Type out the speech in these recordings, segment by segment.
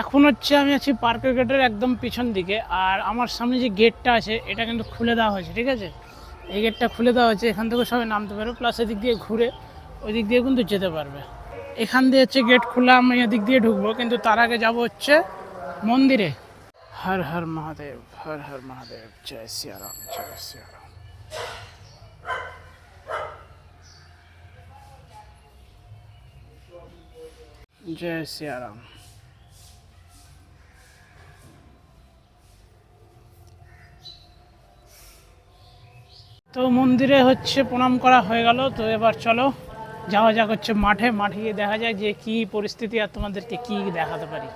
এখন হচ্ছে আমি আছি পার্কের গেটের একদম পিছন দিকে, আর আমার সামনে যে গেটটা আছে এটা কিন্তু খুলে দেওয়া হয়েছে, ঠিক আছে। এই গেটটা খুলে দেওয়া হয়েছে, এখান থেকে সবাই নামতে পারবে, প্লাস এদিক দিয়ে ঘুরে ওই দিক দিয়ে কিন্তু যেতে পারবে। এখান দিয়ে হচ্ছে গেট খোলা, আমি এদিক দিয়ে ঢুকবো, কিন্তু তার আগে যাব হচ্ছে মন্দিরে। হর হর মহাদেব, হর হর মহাদেব, জয় সিয়ারাম, জয় সিয়ারাম। জয় সিয়ারাম। তো মন্দিরে হচ্ছে প্রণাম করা হয়ে গেল, তো এবার চলো যাওয়া যাক হচ্ছে মাঠে গিয়ে দেখা যায় যে কি পরিস্থিতি আর তোমাদেরকে কি দেখাতে পারি।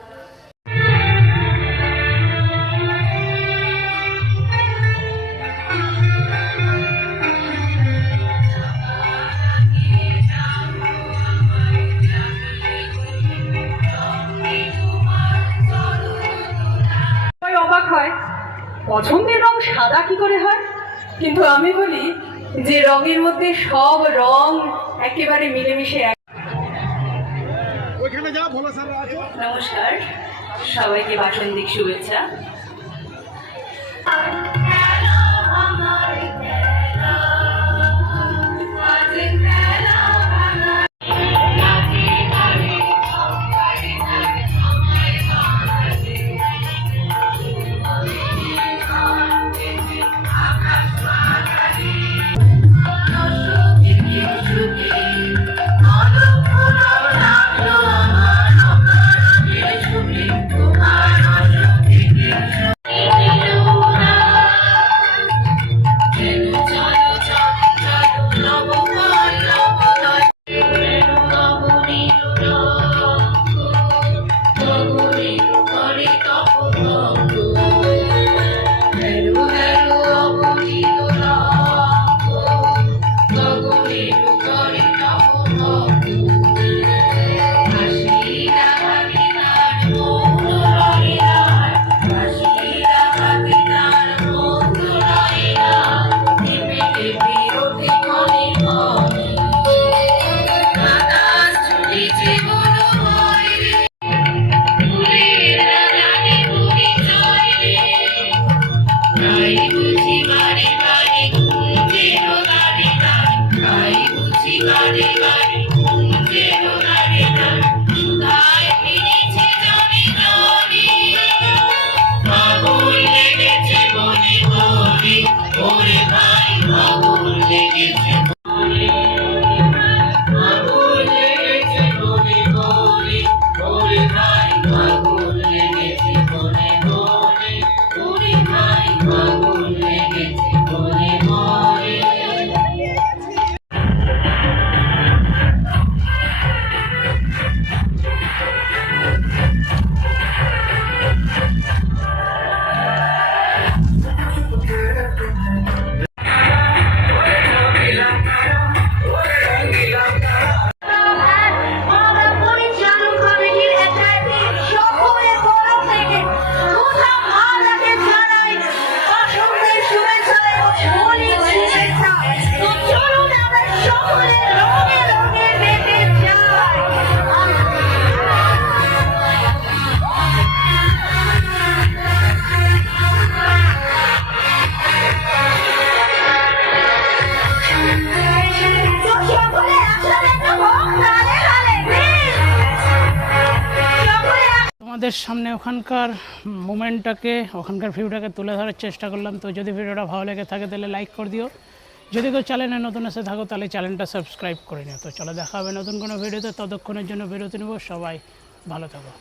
অবাক হয় পছন্দের রং সাদা কি করে হয়, কিন্তু আমি বলি যে রঙের মধ্যে সব রং একেবারে মিলেমিশে এক। নমস্কার, সবাইকে বাসন্তিক শুভেচ্ছা। তোমাদের সামনে ওখানকার মোমেন্টটাকে, ওখানকার ভিউটাকে তুলে ধরার চেষ্টা করলাম। তো যদি ভিডিওটা ভালো লেগে থাকে তাহলে লাইক করে দিও, যদি কেউ চ্যানেলে নতুন এসে থাকো তাহলে চ্যানেলটা সাবস্ক্রাইব করে নিও। তো চলো দেখা হবে নতুন কোনো ভিডিওতে, ততক্ষণের জন্য বিরতি নেব। সবাই ভালো থাকো।